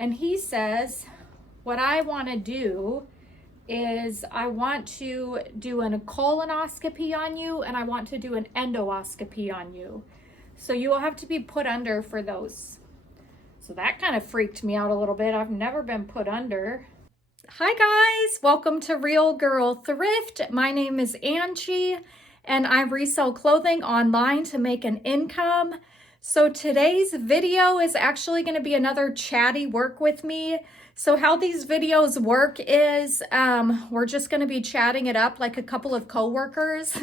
And he says, what I want to do is I want to do a colonoscopy on you and I want to do an endoscopy on you. So you will have to be put under for those. So that kind of freaked me out a little bit. I've never been put under. Hi guys, welcome to Real Girl Thrift. My name is Angie and I resell clothing online to make an income. So today's video is actually going to be another chatty work with me. So how these videos work is we're just going to be chatting it up like a couple of coworkers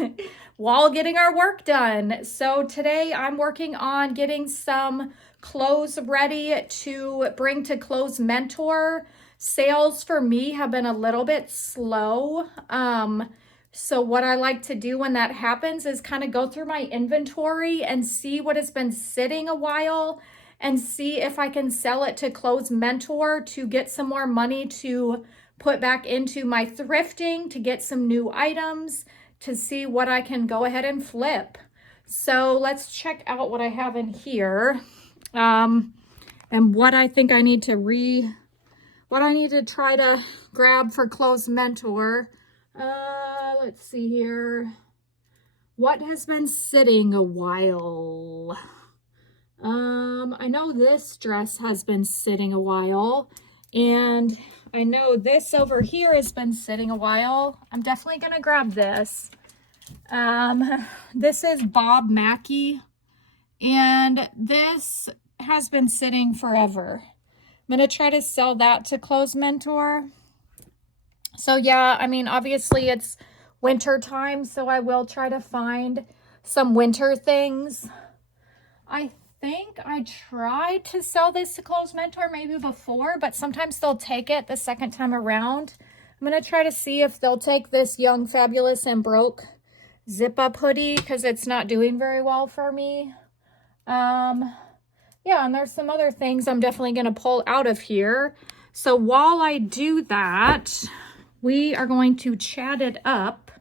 while getting our work done. So today I'm working on getting some clothes ready to bring to Clothes Mentor. Sales for me have been a little bit slow. So what I like to do when that happens is kind of go through my inventory and see what has been sitting a while and see if I can sell it to Clothes Mentor to get some more money to put back into my thrifting, to get some new items, to see what I can go ahead and flip. So let's check out what I have in here and what I think I need to try to grab for Clothes Mentor. Let's see here. What has been sitting a while? I know this dress has been sitting a while, and I know this over here has been sitting a while. I'm definitely gonna grab this. This is Bob Mackie, and this has been sitting forever. I'm gonna try to sell that to Clothes Mentor. So yeah, I mean, obviously it's winter time, so I will try to find some winter things. I think I tried to sell this to Clothes Mentor maybe before, but sometimes they'll take it the second time around. I'm going to try to see if they'll take this Young, Fabulous, and Broke zip-up hoodie because it's not doing very well for me. Yeah, and there's some other things I'm definitely going to pull out of here. So while I do that, we are going to chat it up.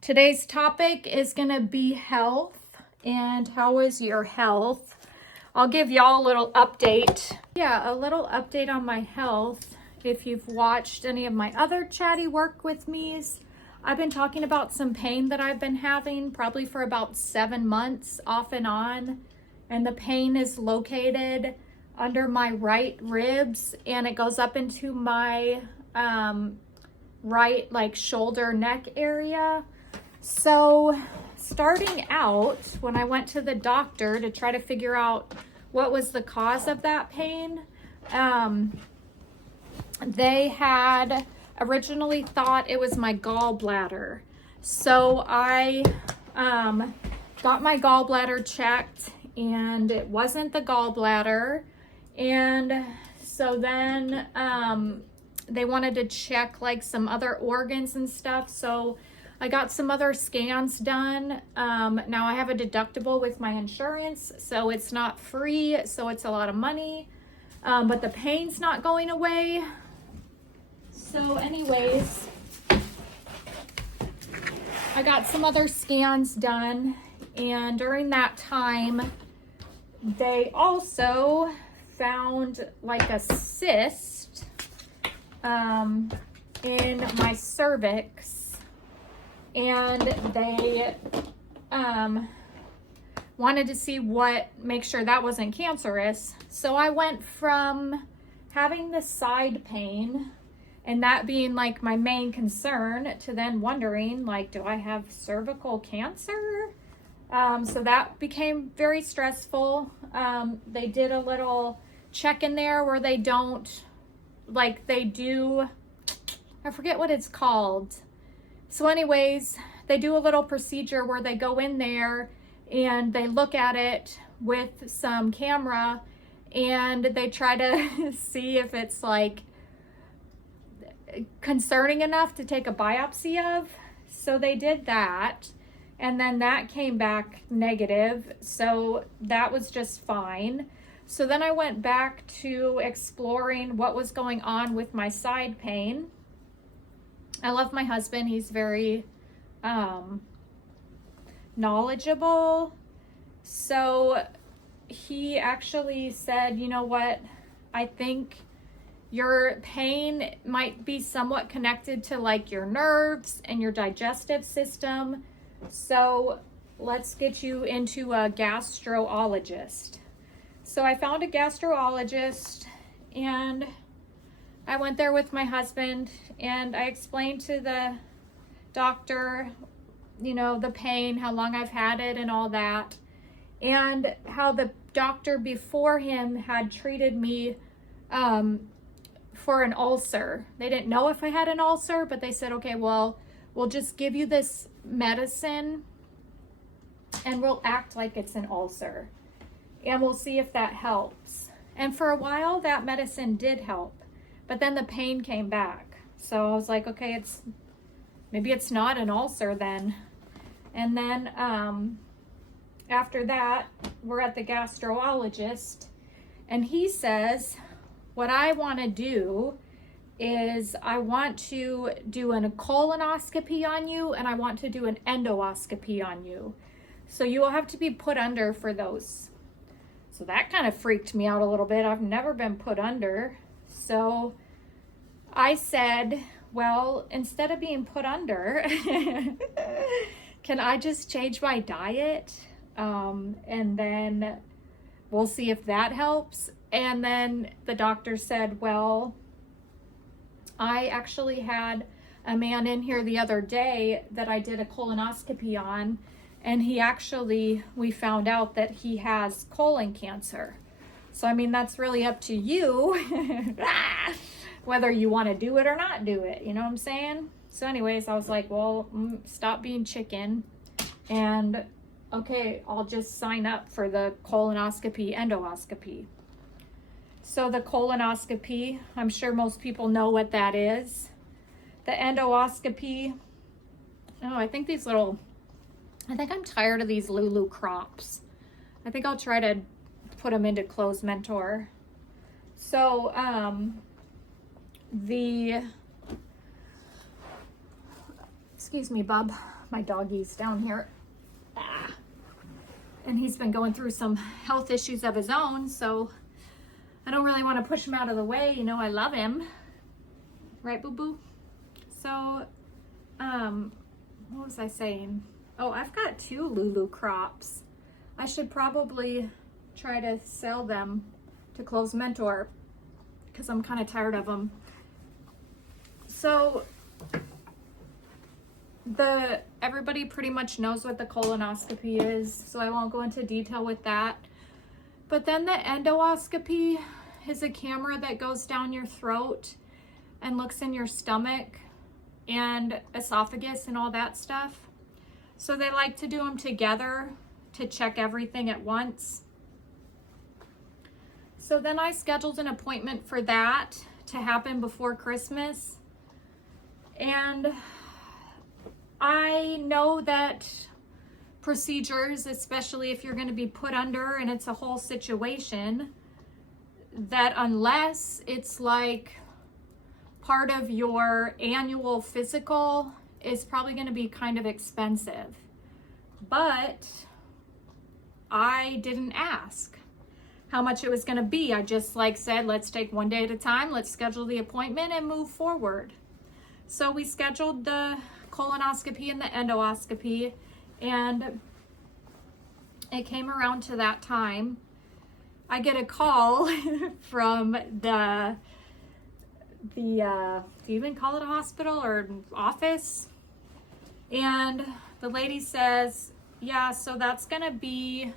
Today's topic is going to be health. And how is your health? I'll give y'all a little update. Yeah, a little update on my health. If you've watched any of my other chatty work with me's, I've been talking about some pain that I've been having probably for about 7 months off and on. And the pain is located under my right ribs and it goes up into my right like shoulder neck area. So starting out, when I went to the doctor to try to figure out what was the cause of that pain, they had originally thought it was my gallbladder. So I got my gallbladder checked and it wasn't the gallbladder. And so then they wanted to check like some other organs and stuff. So I got some other scans done. Now I have a deductible with my insurance, so it's not free, so it's a lot of money, but the pain's not going away. So anyways, I got some other scans done, and during that time, they also found like a cyst in my cervix. And they wanted to make sure that wasn't cancerous. So I went from having the side pain and that being like my main concern to then wondering like, do I have cervical cancer? So that became very stressful. They did a little check in there where they don't, like they do, I forget what it's called. So anyways, they do a little procedure where they go in there and they look at it with some camera and they try to see if it's like concerning enough to take a biopsy of. So they did that and then that came back negative. So that was just fine. So then I went back to exploring what was going on with my side pain. I love my husband. He's very knowledgeable. So he actually said, you know what, I think Your pain might be somewhat connected to like your nerves and your digestive system. So let's get you into a gastrologist. So I found a gastrologist and I went there with my husband and I explained to the doctor, you know, the pain, how long I've had it and all that, and how the doctor before him had treated me for an ulcer. They didn't know if I had an ulcer, but they said, okay, well, we'll just give you this medicine and we'll act like it's an ulcer and we'll see if that helps. And for a while that medicine did help, but then the pain came back. So I was like, okay, maybe it's not an ulcer then. And then after that, we're at the gastrologist and he says, what I want to do is I want to do a colonoscopy on you and I want to do an endoscopy on you. So you will have to be put under for those. So that kind of freaked me out a little bit. I've never been put under. So I said, well, instead of being put under, can I just change my diet? And then we'll see if that helps. And then the doctor said, well, I actually had a man in here the other day that I did a colonoscopy on, and we found out that he has colon cancer. So, I mean, that's really up to you whether you want to do it or not do it. You know what I'm saying? So anyways, I was like, well, stop being chicken. And okay, I'll just sign up for the colonoscopy, endoscopy. So the colonoscopy, I'm sure most people know what that is. The endoscopy, I think I'm tired of these Lulu crops. I think I'll try to put them into Clothes Mentor. So excuse me, bub, my doggy's down here. And he's been going through some health issues of his own, so I don't really want to push him out of the way. You know, I love him. Right, boo-boo? So, what was I saying? Oh, I've got 2 Lulu crops. I should probably try to sell them to Clothes Mentor because I'm kind of tired of them. So, everybody pretty much knows what the colonoscopy is, so I won't go into detail with that. But then the endoscopy is a camera that goes down your throat and looks in your stomach and esophagus and all that stuff. So they like to do them together to check everything at once. So then I scheduled an appointment for that to happen before Christmas. And I know that procedures, especially if you're going to be put under and it's a whole situation, that unless it's like part of your annual physical, is probably going to be kind of expensive. But I didn't ask how much it was going to be. I just said, let's take one day at a time. Let's schedule the appointment and move forward. So we scheduled the colonoscopy and the endoscopy, and it came around to that time. I get a call from the do you even call it a hospital or office? And the lady says, yeah, so that's gonna be,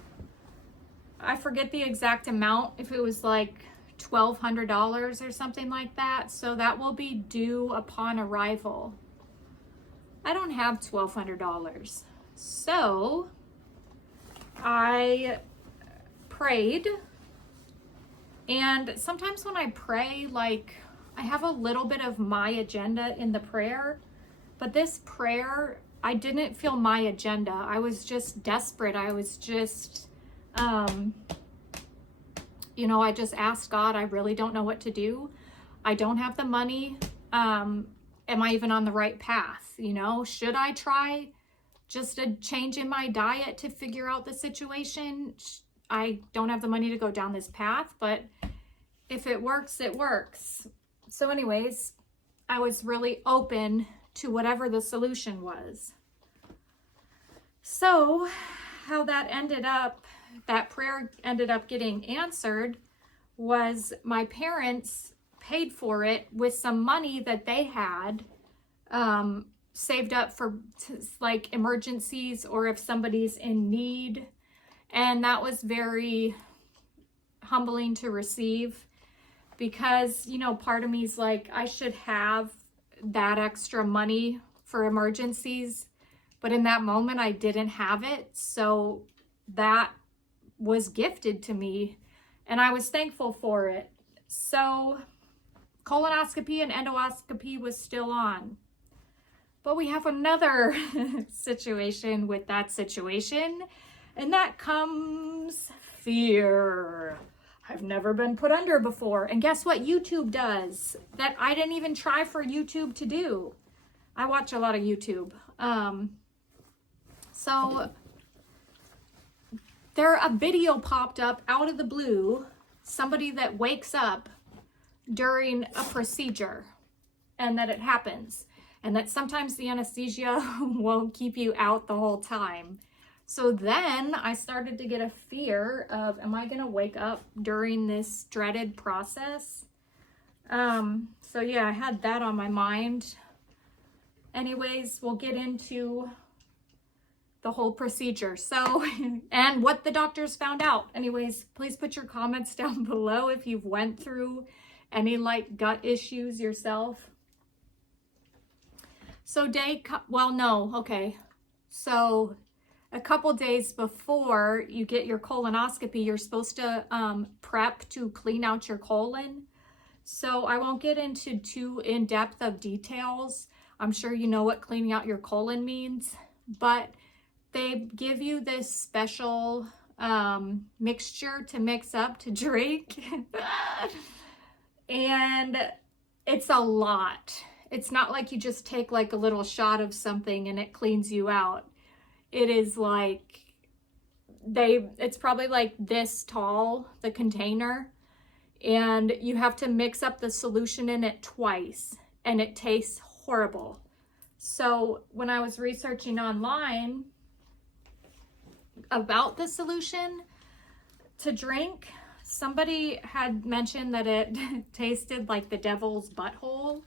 I forget the exact amount, if it was like $1,200 or something like that. So that will be due upon arrival. I don't have $1,200. So I prayed, and sometimes when I pray, I have a little bit of my agenda in the prayer, but this prayer, I didn't feel my agenda. I was just desperate. I was just, I just asked God, I really don't know what to do. I don't have the money. Am I even on the right path? Should I try just a change in my diet to figure out the situation? I don't have the money to go down this path, but if it works, it works. So anyways, I was really open to whatever the solution was. So how that ended up, that prayer ended up getting answered, was my parents paid for it with some money that they had saved up for like emergencies or if somebody's in need. And that was very humbling to receive because, you know, part of me is like, I should have that extra money for emergencies. But in that moment, I didn't have it. So that was gifted to me and I was thankful for it. So colonoscopy and endoscopy was still on. But we have another situation with that situation, and that comes fear. I've never been put under before. And guess what YouTube does that I didn't even try for YouTube to do? I watch a lot of YouTube. So a video popped up out of the blue, somebody that wakes up during a procedure and that it happens. And that sometimes the anesthesia won't keep you out the whole time. So then I started to get a fear of, am I gonna wake up during this dreaded process? So yeah, I had that on my mind. Anyways, we'll get into the whole procedure. So, and what the doctors found out. Anyways, please put your comments down below if you've went through any like gut issues yourself. So So a couple days before you get your colonoscopy, you're supposed to prep to clean out your colon. So I won't get into too in-depth of details. I'm sure you know what cleaning out your colon means, but they give you this special mixture to mix up to drink. And it's a lot. It's not like you just take like a little shot of something and it cleans you out. It is like, it's probably like this tall, the container, and you have to mix up the solution in it twice and it tastes horrible. So when I was researching online about the solution to drink, somebody had mentioned that it tasted like the devil's butthole.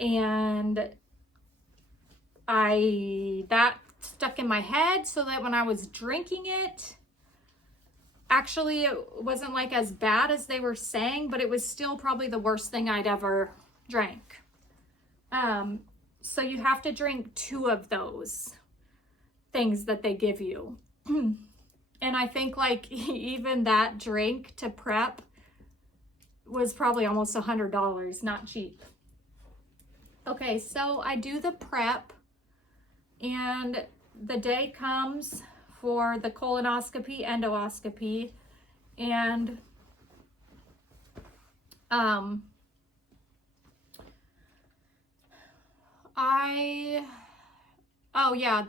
And that stuck in my head, so that when I was drinking it, actually it wasn't like as bad as they were saying, but it was still probably the worst thing I'd ever drank. So you have to drink 2 of those things that they give you. And I think like even that drink to prep was probably almost $100, not cheap. Okay, so I do the prep and the day comes for the colonoscopy, endoscopy, and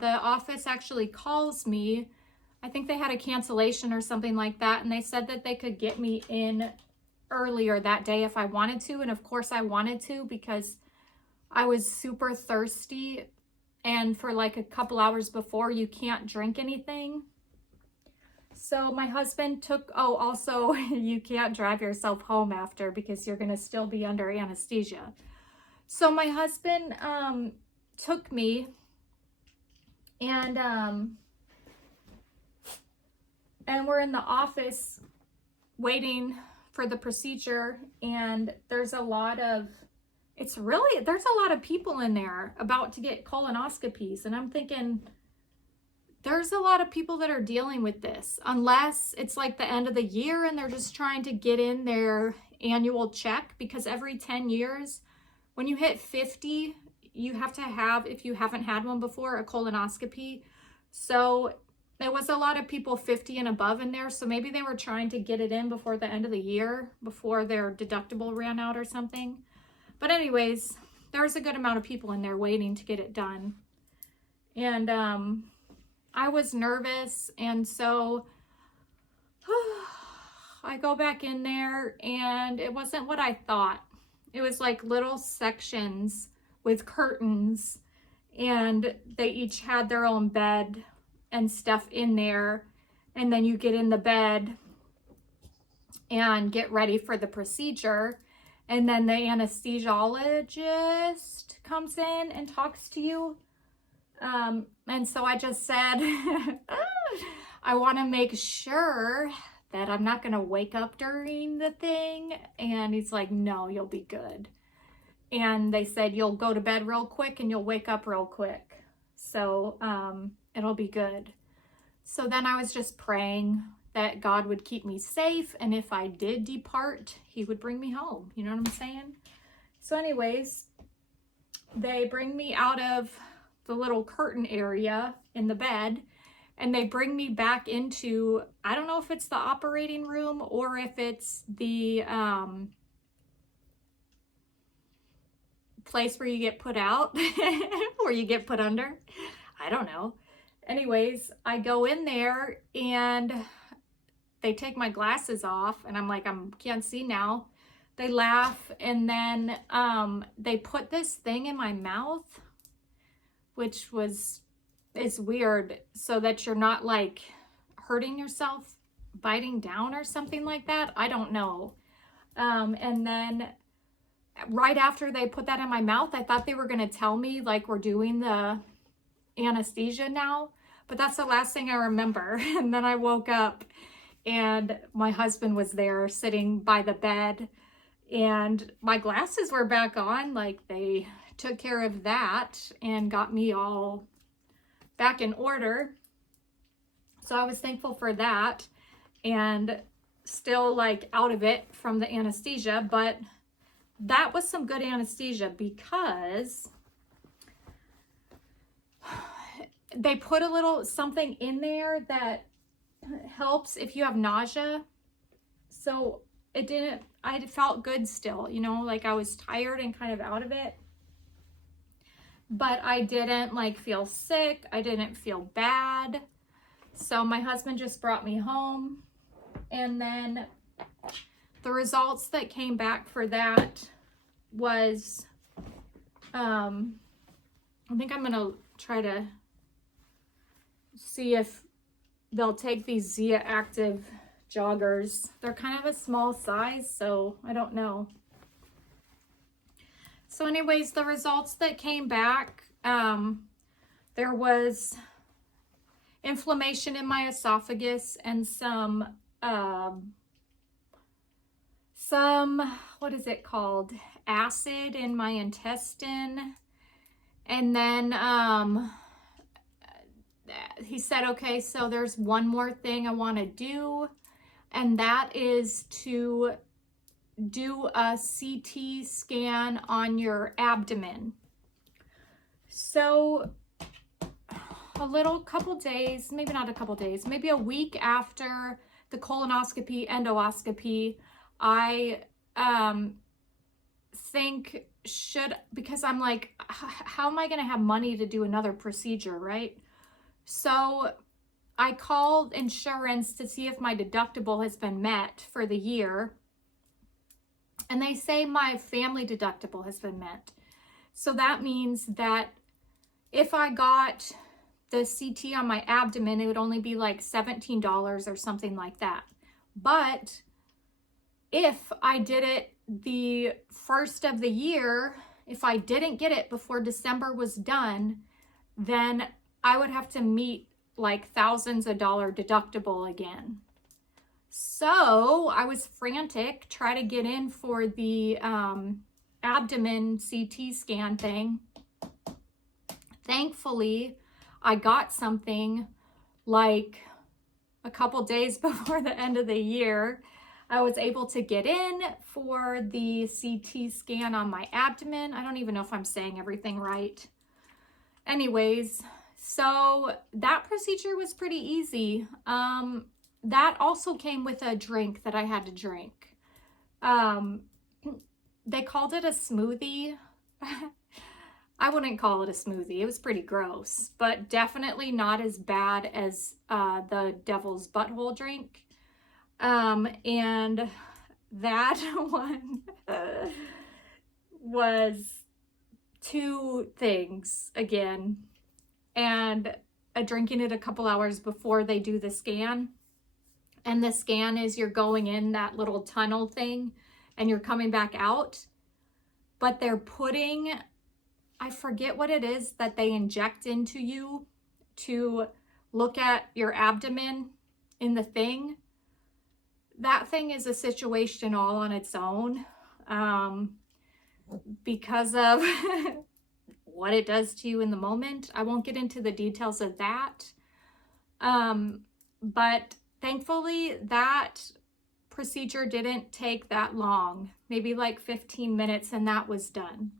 the office actually calls me. I think they had a cancellation or something like that, and they said that they could get me in earlier that day if I wanted to, and of course I wanted to because I was super thirsty, and for like a couple hours before, you can't drink anything. So my husband took, also you can't drive yourself home after because you're gonna still be under anesthesia. So my husband took me, and we're in the office waiting for the procedure, and there's a lot of people in there about to get colonoscopies, and I'm thinking, there's a lot of people that are dealing with this, unless it's like the end of the year and they're just trying to get in their annual check, because every 10 years, when you hit 50, you have to have, if you haven't had one before, a colonoscopy. So there was a lot of people 50 and above in there, so maybe they were trying to get it in before the end of the year, before their deductible ran out or something. But anyways, there's a good amount of people in there waiting to get it done. And I was nervous, and so I go back in there, and it wasn't what I thought. It was like little sections with curtains, and they each had their own bed and stuff in there. And then you get in the bed and get ready for the procedure. And then the anesthesiologist comes in and talks to you. And so I just said, I want to make sure that I'm not going to wake up during the thing. And he's like, no, you'll be good. And they said, you'll go to bed real quick and you'll wake up real quick. So it'll be good. So then I was just praying that God would keep me safe. And if I did depart, he would bring me home. You know what I'm saying? So anyways, they bring me out of the little curtain area in the bed, and they bring me back into, I don't know if it's the operating room or if it's the place where you get put out, where you get put under. I don't know. Anyways, I go in there and they take my glasses off and I'm like, I can't see now. They laugh, and then they put this thing in my mouth, which is weird, so that you're not like hurting yourself, biting down or something like that. I don't know. And then right after they put that in my mouth, I thought they were going to tell me like, we're doing the anesthesia now, but that's the last thing I remember. And then I woke up and my husband was there sitting by the bed, and my glasses were back on. Like, they took care of that and got me all back in order. So I was thankful for that, and still like out of it from the anesthesia. But that was some good anesthesia, because they put a little something in there that helps if you have nausea. So I felt good still, you know, like I was tired and kind of out of it, but I didn't like feel sick. I didn't feel bad. So my husband just brought me home, and then the results that came back for that was, I think I'm going to try to see if they'll take these Zia Active joggers. They're kind of a small size, so I don't know. So anyways, the results that came back, there was inflammation in my esophagus and some, what is it called? Acid in my intestine. And then, he said, okay, so there's one more thing I want to do, and that is to do a CT scan on your abdomen. So couple days, maybe not a couple days, maybe a week after the colonoscopy, endoscopy, I think because I'm like, how am I going to have money to do another procedure, right? So I called insurance to see if my deductible has been met for the year. And they say my family deductible has been met. So that means that if I got the CT on my abdomen, it would only be like $17 or something like that. But if I did it the first of the year, if I didn't get it before December was done, then I would have to meet like thousands of dollar deductible again. So I was frantic, try to get in for the abdomen CT scan thing. Thankfully, I got something like a couple days before the end of the year. I was able to get in for the CT scan on my abdomen. I don't even know if I'm saying everything right. Anyways, so that procedure was pretty easy. That also came with a drink that I had to drink. They called it a smoothie. I wouldn't call it a smoothie. It was pretty gross, but definitely not as bad as the devil's butthole drink. And that one, was 2 things again, and drinking it a couple hours before they do the scan. And the scan is you're going in that little tunnel thing and you're coming back out, but they're putting, I forget what it is that they inject into you to look at your abdomen in the thing. That thing is a situation all on its own, because of what it does to you in the moment. I won't get into the details of that. But thankfully that procedure didn't take that long, maybe like 15 minutes, and that was done.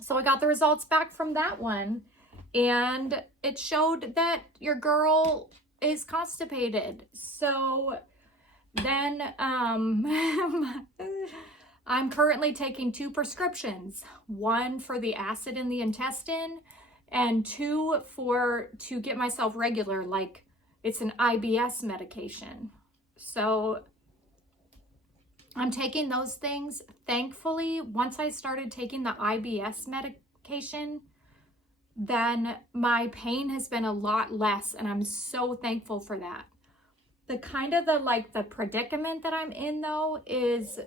So I got the results back from that one, and it showed that your girl is constipated. So then I'm currently taking 2 prescriptions, 1 for the acid in the intestine and 2 to get myself regular, like it's an IBS medication. So I'm taking those things. Thankfully, once I started taking the IBS medication, then my pain has been a lot less, and I'm so thankful for that. The kind of the predicament that I'm in though is,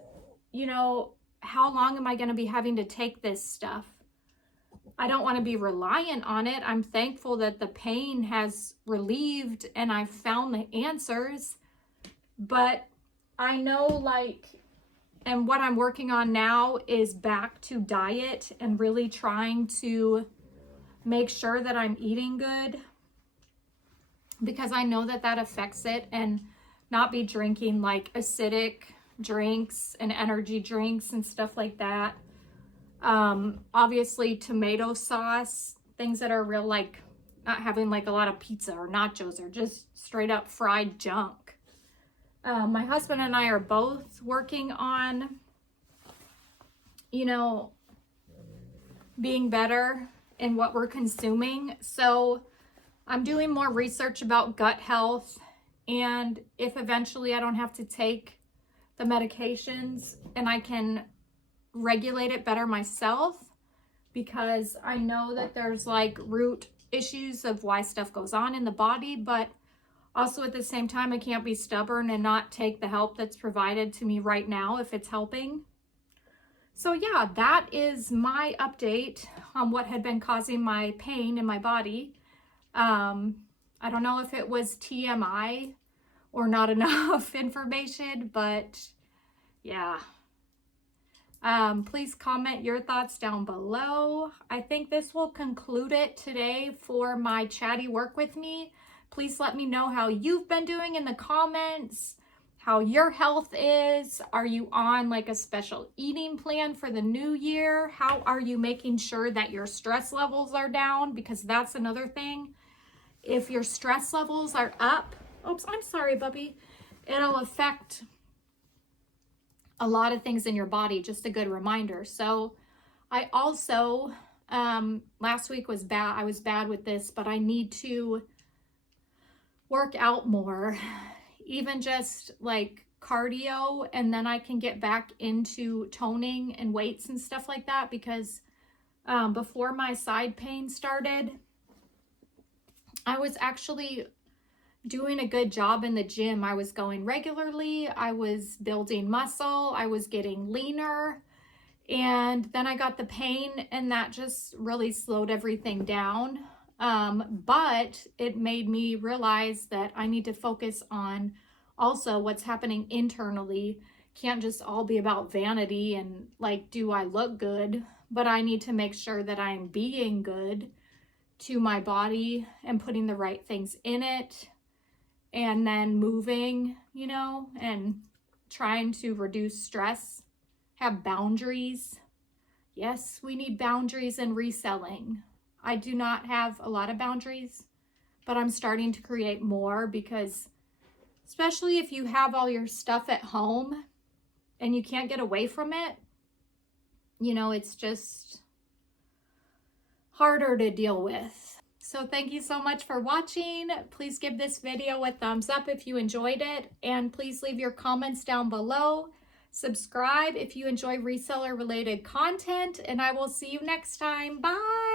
you know, how long am I going to be having to take this stuff? I don't want to be reliant on it. I'm thankful that the pain has relieved and I've found the answers, but I know and what I'm working on now is back to diet and really trying to make sure that I'm eating good, because I know that affects it, and not be drinking like acidic drinks and energy drinks and stuff like that. Obviously tomato sauce, things that are real, like not having like a lot of pizza or nachos or just straight up fried junk. My husband and I are both working on, you know, being better in what we're consuming. So I'm doing more research about gut health, and if eventually I don't have to take the medications and I can regulate it better myself, because I know that there's like root issues of why stuff goes on in the body, but also at the same time, I can't be stubborn and not take the help that's provided to me right now if it's helping. So yeah, that is my update on what had been causing my pain in my body. I don't know if it was TMI or not enough information, but yeah. Please comment your thoughts down below. I think this will conclude it today for my Chatty Work With Me. Please let me know how you've been doing in the comments, how your health is. Are you on like a special eating plan for the new year? How are you making sure that your stress levels are down? Because that's another thing. If your stress levels are up, oops, I'm sorry, Bubby, it'll affect a lot of things in your body. Just a good reminder. So I also, last week was bad. I was bad with this, but I need to work out more, even just like cardio, and then I can get back into toning and weights and stuff like that, because before my side pain started, I was actually doing a good job in the gym. I was going regularly, I was building muscle, I was getting leaner, and then I got the pain, and that just really slowed everything down. But it made me realize that I need to focus on also what's happening internally. Can't just all be about vanity and like, do I look good? But I need to make sure that I'm being good to my body and putting the right things in it, and then moving, you know, and trying to reduce stress, have boundaries. Yes, we need boundaries in reselling. I do not have a lot of boundaries, but I'm starting to create more, because especially if you have all your stuff at home and you can't get away from it, you know, it's just harder to deal with. So thank you so much for watching. Please give this video a thumbs up if you enjoyed it, and please leave your comments down below. Subscribe if you enjoy reseller related content, and I will see you next time. Bye.